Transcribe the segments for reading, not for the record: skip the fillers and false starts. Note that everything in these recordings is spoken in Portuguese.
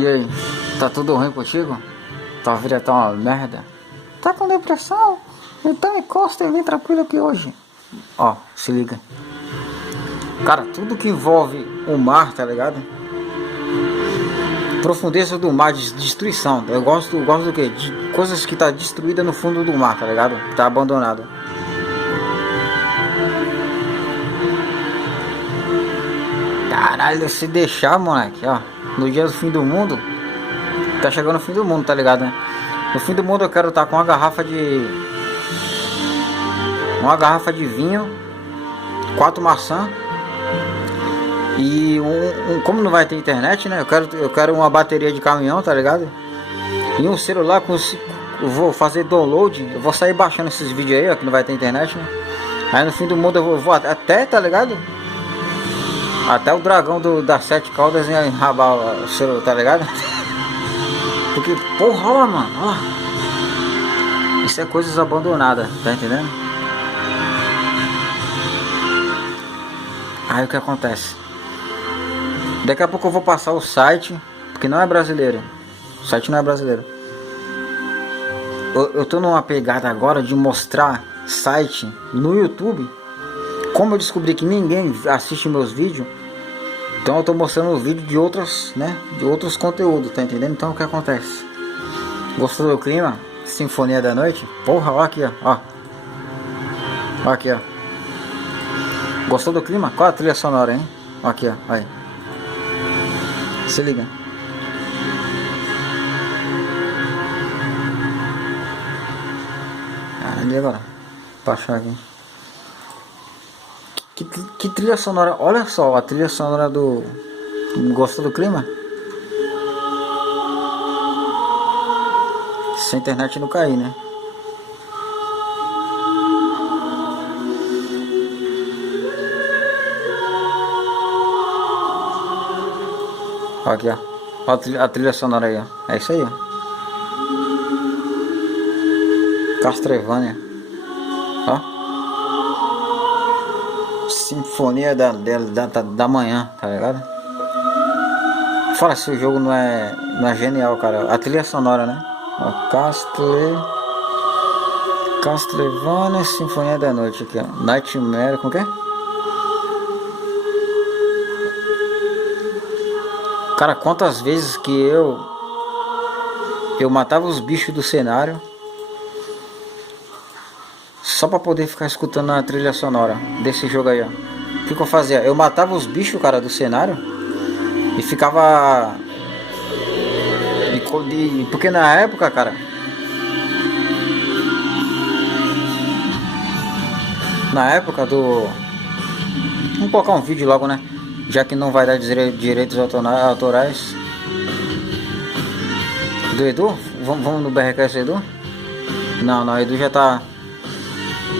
E aí, tá tudo ruim contigo? Tua vida tá uma merda? Tá com depressão? Então encosta e vem tranquilo aqui hoje. Ó, se liga. Cara, tudo que envolve o mar, tá ligado? Profundeza do mar, de destruição. Eu gosto do quê? De coisas que tá destruída no fundo do mar, tá ligado? Tá abandonado. Caralho, se deixar, moleque, ó. No dia do fim do mundo. Tá chegando o fim do mundo, tá ligado, né? No fim do mundo eu quero estar com uma garrafa de vinho, 4 maçãs e como não vai ter internet, né? Eu quero uma bateria de caminhão, tá ligado? E um celular com, eu vou fazer download, eu vou sair baixando esses vídeos aí, ó, que não vai ter internet, né? Aí no fim do mundo eu vou até, tá ligado? Até o dragão das 7 caudas ia enrabar o celular, tá ligado? Porque, porra, ó, mano, ó. Isso é coisas abandonadas, tá entendendo? Aí o que acontece? Daqui a pouco eu vou passar o site, porque não é brasileiro. O site não é brasileiro. Eu tô numa pegada agora de mostrar site no YouTube. Como eu descobri que ninguém assiste meus vídeos, então eu tô mostrando o vídeo de outras, né? De outros conteúdos, tá entendendo? Então o que acontece? Gostou do clima? Sinfonia da Noite? Porra, ó aqui, ó. Ó aqui, ó. Gostou do clima? Qual a trilha sonora, hein? Ó aqui, ó. Aí. Se liga. Ali agora. Pra achar aqui. Que trilha sonora. Olha só, a trilha sonora do... Gostou do clima? Se a internet não cair, né? Ó aqui, ó. Ó a trilha sonora aí, ó. É isso aí, ó. Castlevania. Ó. Sinfonia da manhã, tá ligado? Fala se o jogo não é genial, cara. A trilha sonora, né? Ó, Castlevania Sinfonia da Noite aqui, ó. Nightmare, como que é? Cara, quantas vezes que eu matava os bichos do cenário só pra poder ficar escutando a trilha sonora desse jogo aí, ó. O que eu fazia? Eu matava os bichos, cara, do cenário e ficava... Porque na época, cara... Na época do... Vamos colocar um vídeo logo, né? Já que não vai dar direitos autorais. Do Edu? Vamos no BRKS Edu? Não, Edu já tá...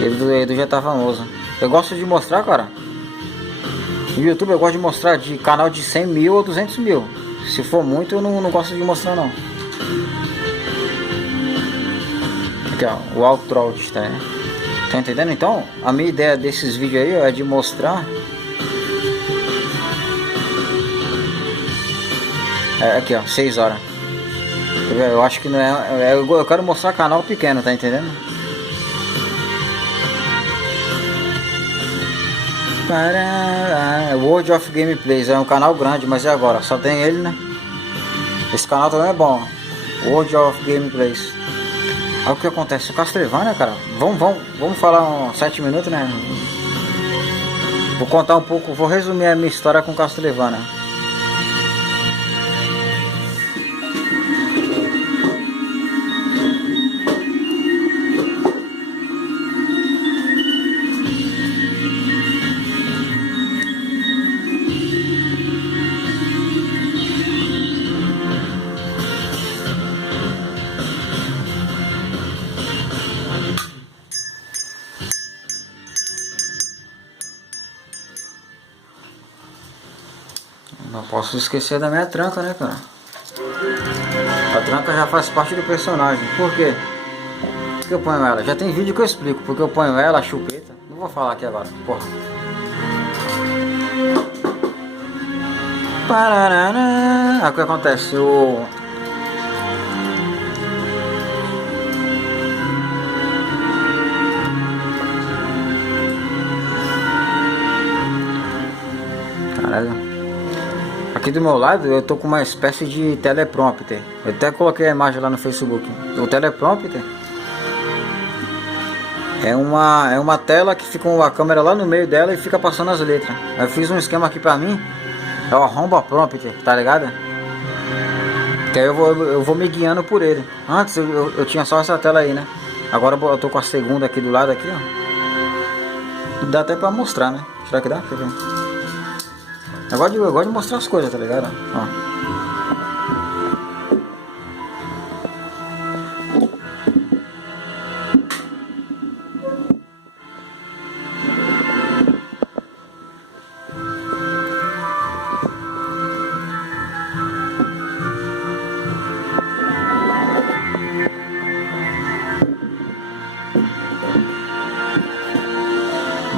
Edu já tá famoso. Eu gosto de mostrar, cara. No YouTube eu gosto de mostrar de canal de 100 mil ou 200 mil. Se for muito eu não gosto de mostrar não. Aqui, ó, o Outrout, tá, né? Tá entendendo? Então, a minha ideia desses vídeos aí, ó, é de mostrar... Aqui, ó, 6 horas. Eu acho que não é... Eu quero mostrar canal pequeno, tá entendendo? World of Gameplays é um canal grande, mas é agora, só tem ele, né? Esse canal também é bom. World of Gameplays. Aí o que acontece? O Castlevania, cara. Vamos falar uns 7 minutos, né? Vou contar um pouco, vou resumir a minha história com Castlevania. Não posso esquecer da minha tranca, né, cara? A tranca já faz parte do personagem. Por quê? Por que eu ponho ela? Já tem vídeo que eu explico porque eu ponho ela, a chupeta. Não vou falar aqui agora, porra. Parará. Aí o que acontece? Caralho. Aqui do meu lado eu tô com uma espécie de teleprompter. Eu até coloquei a imagem lá no Facebook. O teleprompter é uma tela que fica a câmera lá no meio dela e fica passando as letras. Eu fiz um esquema aqui pra mim. É o arromba prompter, tá ligado? Que aí eu vou me guiando por ele. Antes eu tinha só essa tela aí, né? Agora eu tô com a segunda aqui do lado aqui, ó. Dá até pra mostrar, né? Será que dá? Quer ver? Eu gosto de mostrar as coisas, tá ligado? Ó.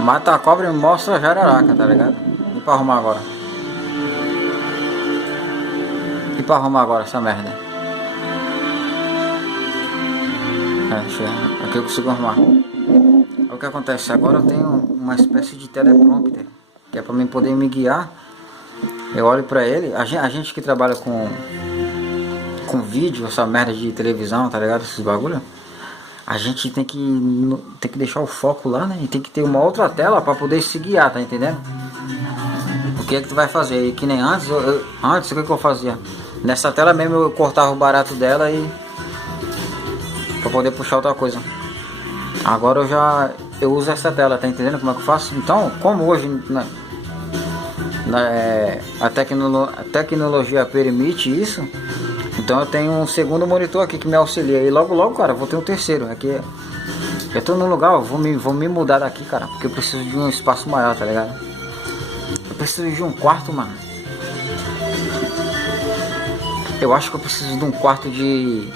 Mata a cobra e mostra a jararaca, tá ligado? E pra arrumar agora? E pra arrumar agora essa merda? Deixa eu... Aqui eu consigo arrumar. O que acontece? Agora eu tenho uma espécie de teleprompter, que é pra mim poder me guiar. Eu olho pra ele. A gente que trabalha com vídeo, essa merda de televisão, tá ligado? Esses bagulho. A gente tem que deixar o foco lá, né? E tem que ter uma outra tela pra poder se guiar, tá entendendo? O que é que tu vai fazer? E que nem antes, antes o que eu fazia? Nessa tela mesmo eu cortava o barato dela e... pra poder puxar outra coisa. Agora eu uso essa tela, tá entendendo como é que eu faço? Então, como hoje a tecnologia permite isso, então eu tenho um segundo monitor aqui que me auxilia. E logo logo, cara, eu vou ter um terceiro. Aqui eu tô num lugar, eu vou me mudar daqui, cara, porque eu preciso de um espaço maior, tá ligado? Eu preciso de um quarto, mano. Eu acho que eu preciso de um quarto de...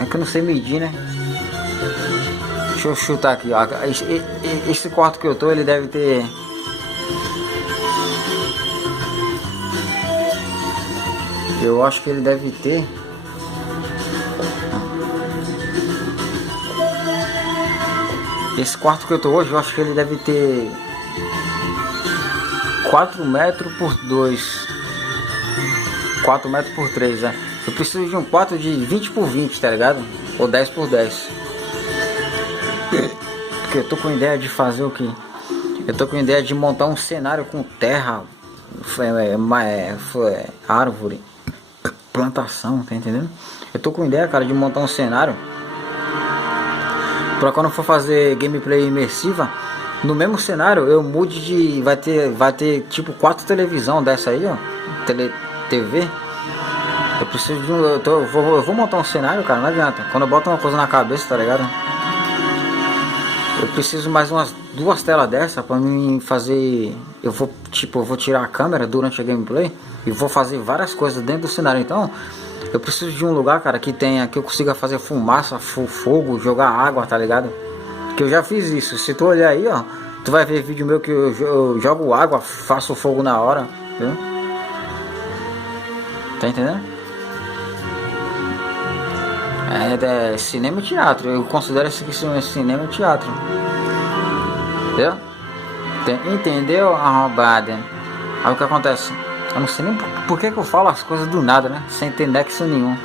É que eu não sei medir, né? Deixa eu chutar aqui, ó. Esse quarto que eu tô, ele deve ter... Eu acho que ele deve ter... Esse quarto que eu tô hoje, eu acho que ele deve ter 4 metros por 2, 4 metros por 3, né? Eu preciso de um quarto de 20 por 20, tá ligado? Ou 10 por 10. Porque eu tô com ideia de fazer o que? Eu tô com ideia de montar um cenário com terra, árvore, plantação, tá entendendo? Eu tô com ideia, cara, de montar um cenário pra quando for fazer gameplay imersiva, no mesmo cenário eu mude de... Vai ter tipo 4 televisão dessa aí, ó. TV. Eu preciso de um... Eu vou montar um cenário, cara, não adianta. Quando eu boto uma coisa na cabeça, tá ligado? Eu preciso mais umas 2 telas dessa pra mim fazer... Eu vou tirar a câmera durante a gameplay e vou fazer várias coisas dentro do cenário. Então eu preciso de um lugar, cara, que eu consiga fazer fumaça, fogo, jogar água, tá ligado? Que eu já fiz isso. Se tu olhar aí, ó, tu vai ver vídeo meu que eu jogo água, faço fogo na hora, viu? Tá entendendo? É cinema e teatro. Eu considero isso aqui cinema e teatro. Entendeu? Entendeu, arrombada? Aí o que acontece? Eu não sei nem por que eu falo as coisas do nada, né? Sem ter nexo nenhum.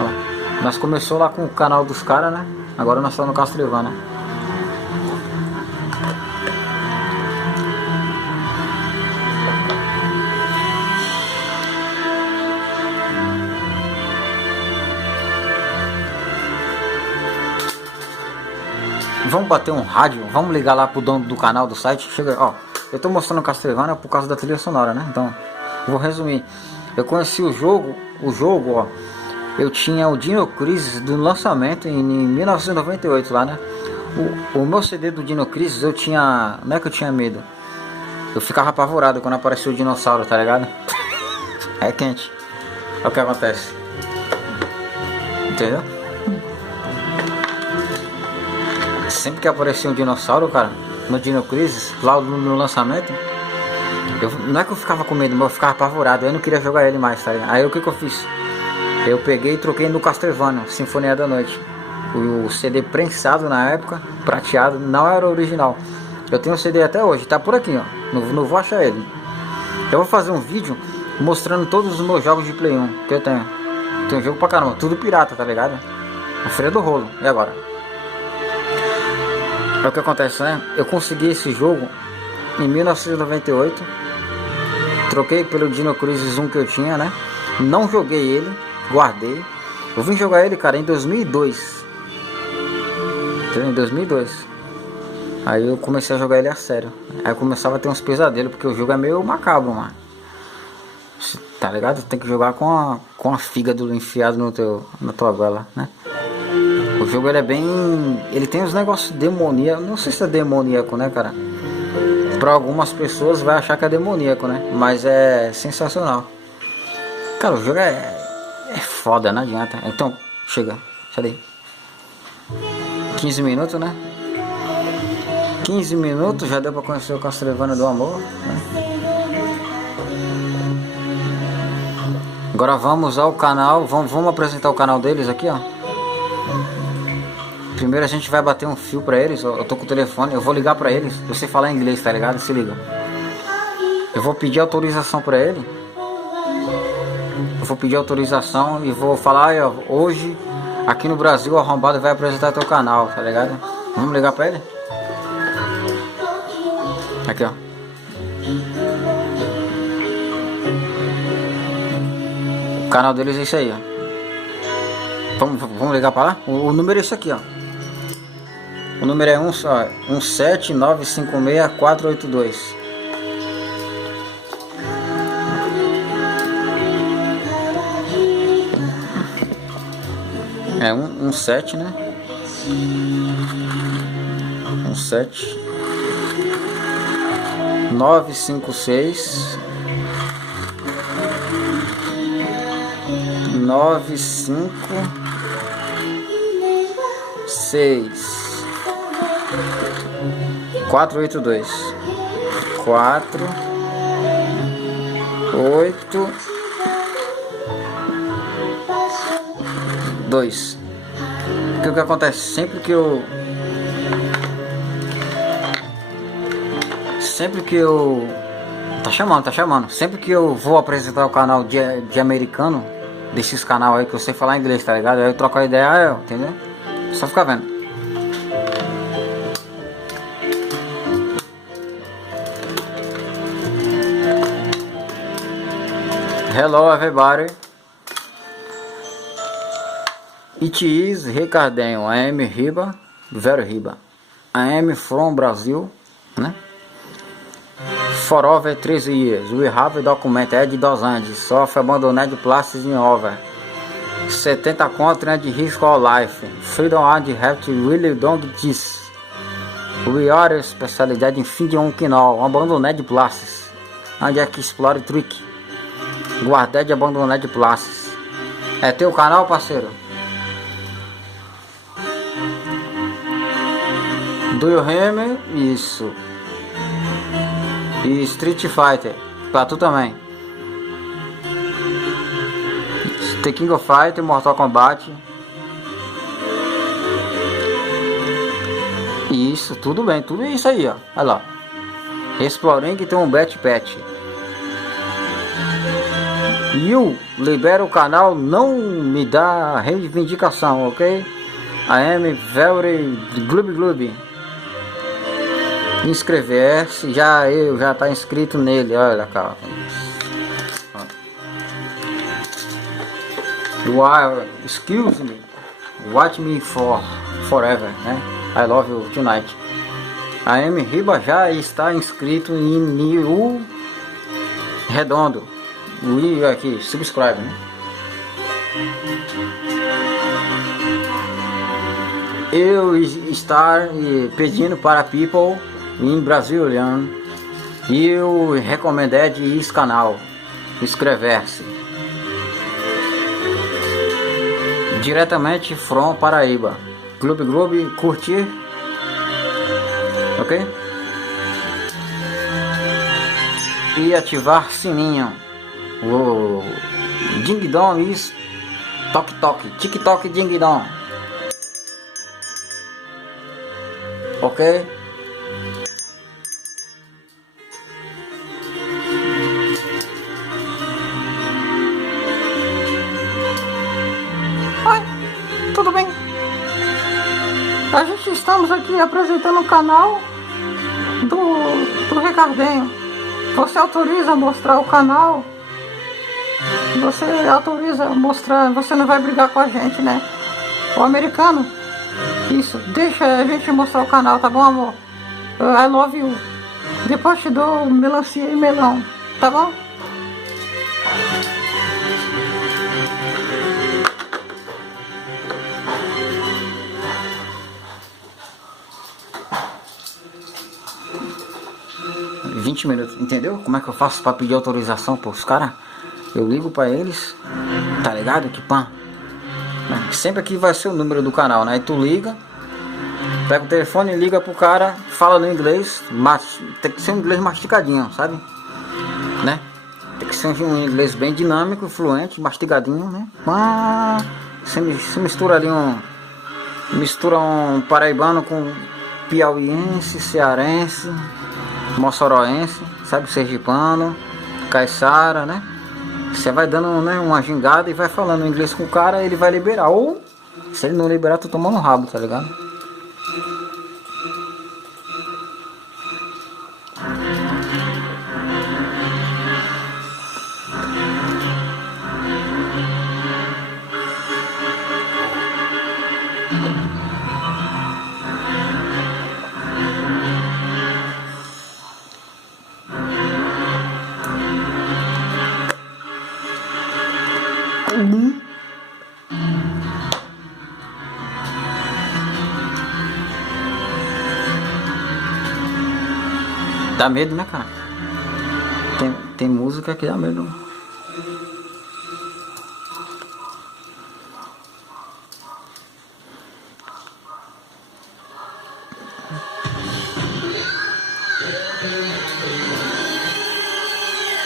Ó, nós começou lá com o canal dos caras, né? Agora nós estamos no Castlevania. Vamos bater um rádio, vamos ligar lá pro dono do canal do site. Chega, ó, eu tô mostrando o Castlevania por causa da trilha sonora, né? Então, vou resumir. Eu conheci o jogo, ó. Eu tinha o Dino Crisis do lançamento em 1998 lá, né? O meu CD do Dino Crisis eu tinha... Não é que eu tinha medo. Eu ficava apavorado quando apareceu o dinossauro, tá ligado? É quente. É o que acontece. Entendeu? Sempre que aparecia um dinossauro, cara, no Dino Crisis, lá no lançamento, Não é que eu ficava com medo, mas eu ficava apavorado. Eu não queria jogar ele mais, sabe? Aí o que eu fiz? Eu peguei e troquei no Castlevania, Sinfonia da Noite. O CD prensado na época, prateado, não era original. Eu tenho o CD até hoje, tá por aqui, ó. Não vou achar ele. Eu vou fazer um vídeo mostrando todos os meus jogos de Play 1 que eu tenho. Tem jogo pra caramba, tudo pirata, tá ligado? O freio do rolo. E agora? É o que acontece, né? Eu consegui esse jogo em 1998. Troquei pelo Dino Crisis 1 que eu tinha, né? Não joguei ele, guardei. Eu vim jogar ele, cara, em 2002. Entendeu? Em 2002. Aí eu comecei a jogar ele a sério. Aí eu começava a ter uns pesadelos, porque o jogo é meio macabro, mano. Tá ligado? Tem que jogar com a fígado enfiado na tua goela, né? O jogo ele é bem... Ele tem uns negócios demoníacos. Não sei se é demoníaco, né, cara? Pra algumas pessoas vai achar que é demoníaco, né? Mas é sensacional. Cara, o jogo é foda, não adianta. Então, chega. Sai daí. 15 minutos, né? 15 minutos já deu pra conhecer o Castlevania do Amor, né? Agora vamos ao canal. Vamos apresentar o canal deles aqui, ó. Primeiro a gente vai bater um fio pra eles. Eu tô com o telefone, eu vou ligar pra eles. Você falar inglês, tá ligado? Se liga. Eu vou pedir autorização pra ele. Eu vou pedir autorização e vou falar, ó, hoje aqui no Brasil o Arrombado vai apresentar teu canal, tá ligado? Vamos ligar pra ele? Aqui, ó. O canal deles é isso aí, ó. Vamos ligar pra lá? O número é esse aqui, ó. O número é 17956-482. É 17, né? 17 956 956 482 482. O que acontece? Sempre que eu tá chamando. Sempre que eu vou apresentar o canal de americano, desses canal aí que eu sei falar inglês, tá ligado? Aí eu troco a ideia, entendeu? Só ficar vendo. Hello everybody. It is Ricardinho. I am Riba, very Riba. I am from Brazil, né? For over 13 years, we have documented Dos Andes, soft abandoned places in over 70 countries and risk of life. Freedom and have to really don't this. We are especialidade em fim de canal, abandoned places, and explore trick. Guarded abandoned places. É teu canal, parceiro? Do you hear me? Isso. E Street Fighter, pra tu também. The King of Fighter, Mortal Kombat. Isso, tudo bem, tudo isso aí, ó. Olha lá. Exploring tem um Bet Pet. E eu libero o canal, não me dá reivindicação, ok? I am very gloob. Inscrever-se, já tá inscrito nele, olha, cara. You are, excuse me, watch me forever, né? I love you tonight. A M Riba já está inscrito em New Redondo. E aqui, subscribe, né? Eu estar pedindo para people em Brazilian e eu recomended esse canal, inscrever-se diretamente from Paraíba. Gloob, curtir, ok? e ativar sininho. O ding dong isso. Toque toque, tic toque ding dong. Ok? Oi, tudo bem? A gente estamos aqui apresentando o canal do Ricardinho. Você autoriza a mostrar o canal? Você autoriza a mostrar? Você não vai brigar com a gente, né? O americano? Isso, deixa a gente mostrar o canal, tá bom, amor? I love you. Depois te dou melancia e melão, tá bom? $20, entendeu? Como é que eu faço pra pedir autorização pros caras? Eu ligo pra eles, tá ligado? Que pã. Sempre aqui vai ser o número do canal, né? Aí tu liga, pega o telefone e liga pro cara, fala no inglês, mas tem que ser um inglês masticadinho, sabe? Né? Tem que ser um inglês bem dinâmico, fluente, mastigadinho, né? Você mistura ali mistura um paraibano com piauiense, cearense, moçoroense, sabe? Sergipano, caiçara, né? Você vai dando, né, uma gingada e vai falando inglês com o cara, ele vai liberar. Ou, se ele não liberar, tu tomando rabo, tá ligado? Dá medo, né, cara? Tem música que dá medo.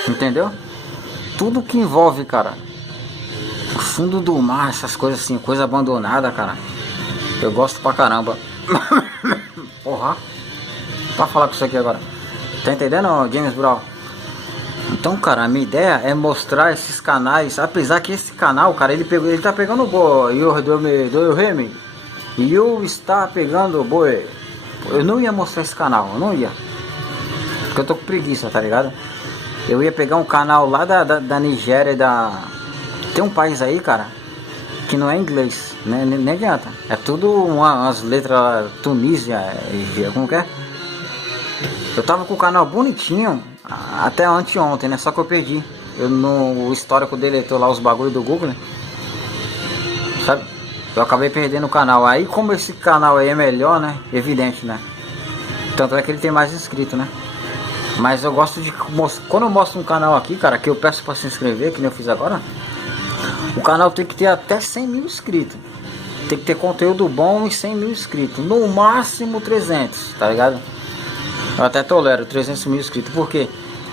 Entendeu? Tudo que envolve, cara, o fundo do mar, essas coisas assim, coisa abandonada, cara, eu gosto pra caramba. Porra, pra falar com isso aqui agora. Tá entendendo, James Brown? Então, cara, a minha ideia é mostrar esses canais. Apesar que esse canal, cara, ele tá pegando boi. E eu está pegando boi. Eu não ia mostrar esse canal, eu não ia. Porque eu tô com preguiça, tá ligado? Eu ia pegar um canal lá da Nigéria, tem um país aí, cara, que não é inglês, né? Nem adianta. É tudo umas letras Tunísia, como que é? Eu tava com o canal bonitinho até anteontem, né? Só que eu perdi. No histórico dele, eu tô lá os bagulhos do Google, né? Sabe? Eu acabei perdendo o canal. Aí, como esse canal aí é melhor, né? Evidente, né? Tanto é que ele tem mais inscritos, né? Mas eu gosto de... Quando eu mostro um canal aqui, cara, que eu peço pra se inscrever, que nem eu fiz agora, o canal tem que ter até 100 mil inscritos. Tem que ter conteúdo bom e 100 mil inscritos. No máximo 300, tá ligado? Eu até tolero 300 mil inscritos. Por quê?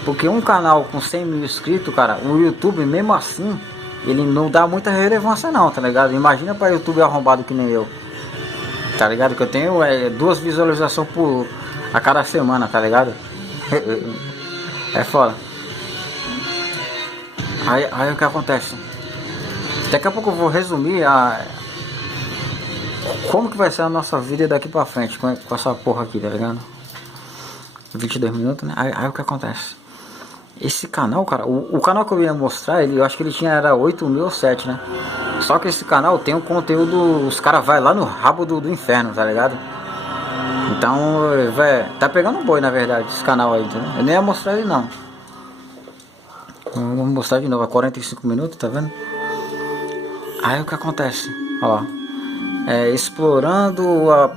Porque um canal com 100 mil inscritos, cara, o YouTube, mesmo assim, ele não dá muita relevância não, tá ligado? Imagina pra YouTube arrombado que nem eu. Tá ligado? Que eu tenho 2 visualizações a cada semana, tá ligado? É foda. Aí o que acontece? Daqui a pouco eu vou resumir como que vai ser a nossa vida daqui pra frente com essa porra aqui, tá ligado? 22 minutos, né? Aí o que acontece? Esse canal, cara, o canal que eu ia mostrar, eu acho que ele era 8 mil ou 7, né? Só que esse canal tem um conteúdo, os caras vai lá no rabo do inferno, tá ligado? Então, tá pegando boi, na verdade, esse canal aí, entendeu? Eu nem ia mostrar ele, não. Vou mostrar de novo, a 45 minutos, tá vendo? Aí o que acontece? Ó, explorando a...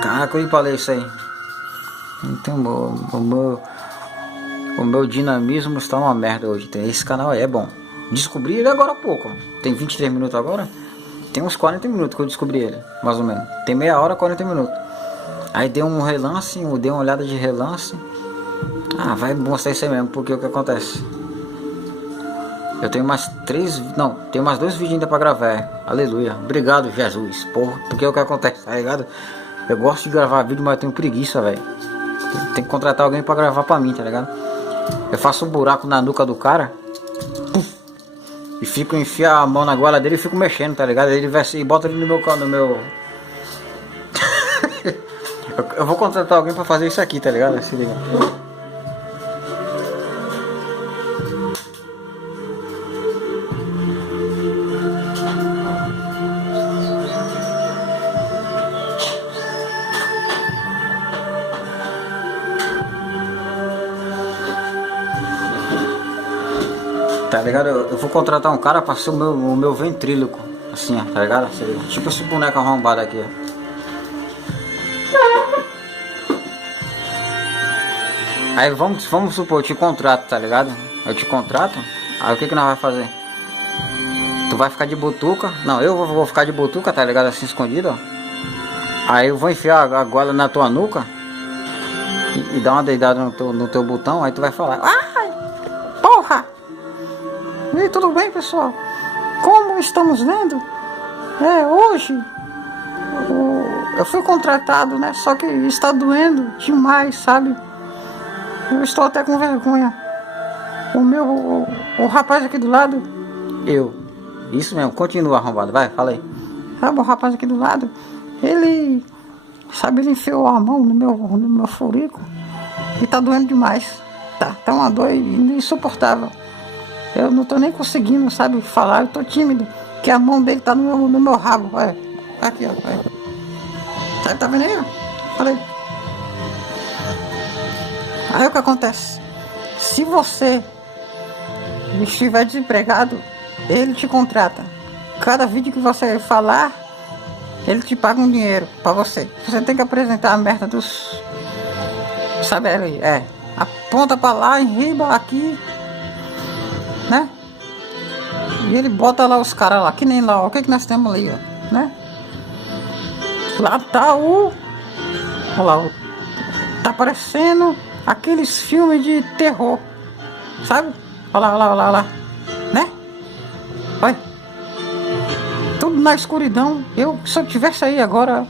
Caraca, eu falei isso aí. Então, o meu dinamismo está uma merda hoje. Esse canal aí é bom. Descobri ele agora há pouco. Tem 23 minutos agora. Tem uns 40 minutos que eu descobri ele, mais ou menos. Tem meia hora, 40 minutos. Aí dei um relance, dei uma olhada de relance. Ah, vai mostrar isso aí mesmo, porque o que acontece? Eu tenho mais 3, não, tenho mais 2 vídeos ainda pra gravar. Aleluia, obrigado Jesus, porra, porque o que acontece, tá ligado? Eu gosto de gravar vídeo, mas eu tenho preguiça, velho. Tem que contratar alguém pra gravar pra mim, tá ligado? Eu faço um buraco na nuca do cara, puf, e fico, enfio a mão na goela dele e fico mexendo, tá ligado? Ele vai e bota ele no meu... eu vou contratar alguém pra fazer isso aqui, tá ligado? Se liga. Tá ligado? Eu vou contratar um cara pra ser o meu ventríloco. Assim, ó, tá ligado? Tipo esse boneco arrombado aqui, ó. Aí vamos supor, eu te contrato, tá ligado? Eu te contrato, aí o que nós vai fazer? Tu vai ficar de butuca. Não, eu vou ficar de butuca, tá ligado? Assim escondido, ó. Aí eu vou enfiar a goela na tua nuca e dar uma deidada no teu botão, aí tu vai falar: ai, porra! E tudo bem, pessoal? Como estamos vendo, hoje eu fui contratado, né? Só que está doendo demais, sabe? Eu estou até com vergonha. O rapaz aqui do lado, isso mesmo, continua arrombado, vai, fala aí. Sabe, o rapaz aqui do lado, ele enfiou a mão no meu furico e tá doendo demais. Tá uma dor insuportável. Eu não tô nem conseguindo, sabe, falar, eu tô tímido, que a mão dele tá no meu rabo, olha. Aqui, ó, olha. Tá vendo aí, ó? Olha aí. Aí o que acontece? Se você estiver desempregado, ele te contrata. Cada vídeo que você falar, ele te paga um dinheiro pra você. Você tem que apresentar a merda dos... Sabe ali, aponta pra lá, enriba aqui, né? E ele bota lá os caras lá, que nem lá, ó, o que nós temos ali, ó, né? Lá tá olha lá, tá aparecendo aqueles filmes de terror, sabe? Olha lá, né? Olha, tudo na escuridão. Se eu tivesse aí agora,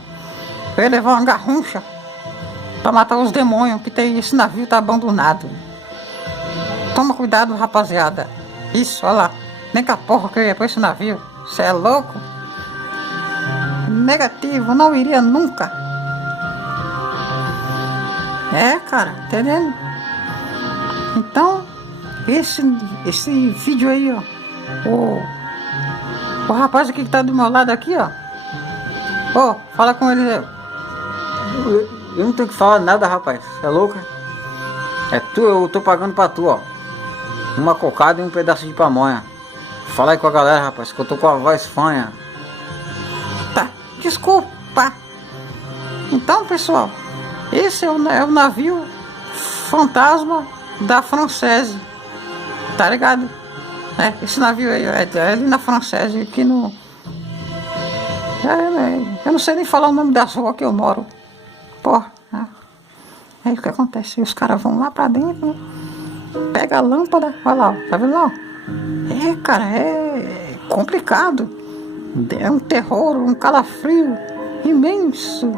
eu ia levar uma garruncha pra matar os demônios, que esse navio tá abandonado. Toma cuidado, rapaziada. Isso, olha lá. Nem com a porra que eu ia pra esse navio. Você é louco? Negativo, não iria nunca. Cara, entendendo? Então, esse vídeo aí, ó. O rapaz aqui que tá do meu lado aqui, ó. Fala com ele. Eu não tenho que falar nada, rapaz. Você é louco? Eu tô pagando pra tu, ó. Uma cocada e um pedaço de pamonha. Fala aí com a galera, rapaz, que eu tô com a voz fanha. Tá, desculpa. Então, pessoal, esse é o navio fantasma da Francesa. Tá ligado? Esse navio aí é ali na Francesa, aqui no... eu não sei nem falar o nome das ruas que eu moro. Porra, é isso que acontece. Os caras vão lá pra dentro, pega a lâmpada, olha lá, tá vendo lá? Cara, é complicado. É um terror, um calafrio imenso.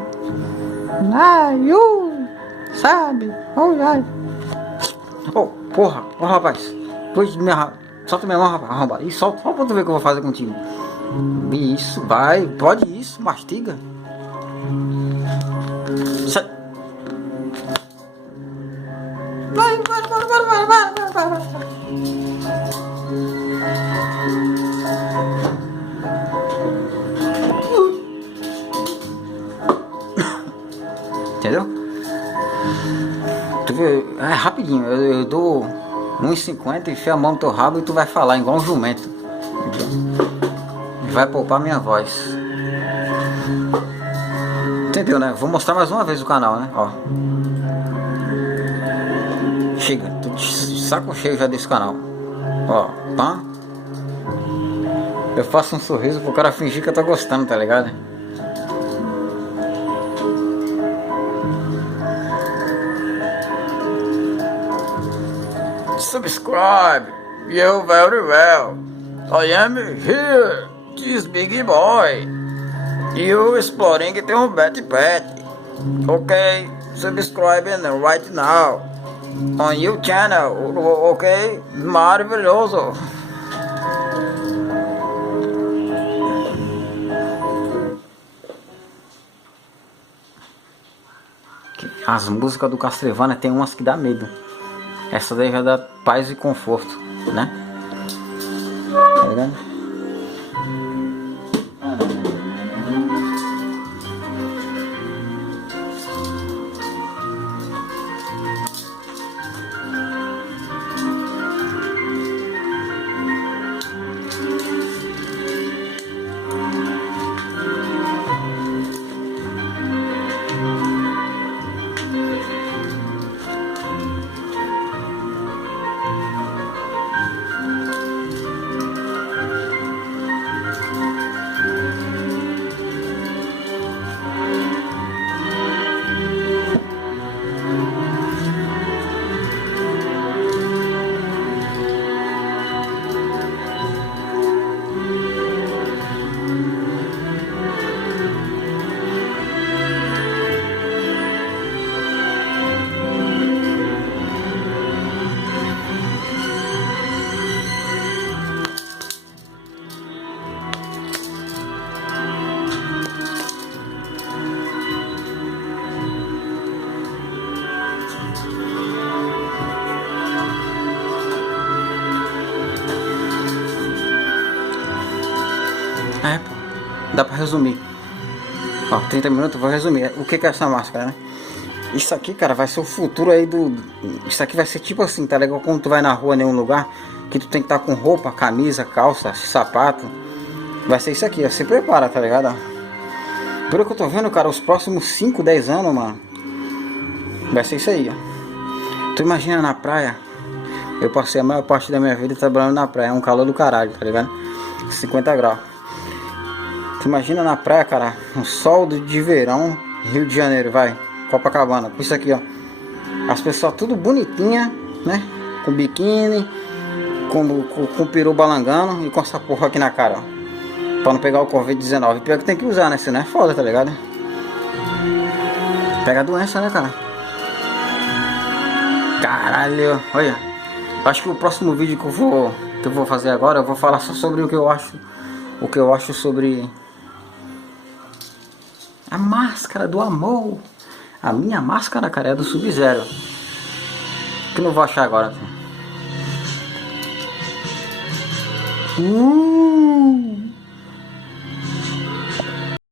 Sabe? Ai. Porra, rapaz. Solta minha mão, rapaz. E solta, só pra tu ver o que eu vou fazer contigo. Isso, vai, pode isso, mastiga. Sai. Vai. Entendeu? Tu vê, é rapidinho, eu dou 1,50, enfia a mão no teu rabo e tu vai falar igual um jumento. Vai poupar minha voz. Entendeu, né? Vou mostrar mais uma vez o canal, né? Ó. Chega, tô de saco cheio já desse canal. Ó, tá? Eu faço um sorriso pro cara fingir que eu tô gostando, tá ligado? Subscribe. You very well. I am here. This big boy. You exploring the Betty Pet. Okay, subscribe right now on your channel. Okay, maravilhoso. As músicas do Castlevania tem umas que dá medo. Essa daí já dá paz e conforto, né? Tá ligado? É, dá pra resumir. Ó, 30 minutos, eu vou resumir. O que é essa máscara, né? Isso aqui, cara, vai ser o futuro aí do... Isso aqui vai ser tipo assim, tá legal? Quando tu vai na rua em nenhum lugar, que tu tem que estar com roupa, camisa, calça, sapato. Vai ser isso aqui, ó. Se prepara, tá ligado? Pelo que eu tô vendo, cara, os próximos 5, 10 anos, mano, vai ser isso aí, ó. Tu imagina na praia. Eu passei a maior parte da minha vida trabalhando na praia. É um calor do caralho, tá ligado? 50 graus. Tu imagina na praia, cara, um sol de verão, Rio de Janeiro, vai, Copacabana, com isso aqui, ó. As pessoas tudo bonitinha, né? Com biquíni, com peru balangando e com essa porra aqui na cara, ó. Pra não pegar o Covid-19. Pior que tem que usar, né? Senão é foda, tá ligado? Pega a doença, né, cara? Caralho, olha. Acho que o próximo vídeo que eu vou fazer agora, eu vou falar só sobre o que eu acho. O que eu acho sobre a máscara do amor. A minha máscara, cara, é do Sub-Zero. Que não vou achar agora.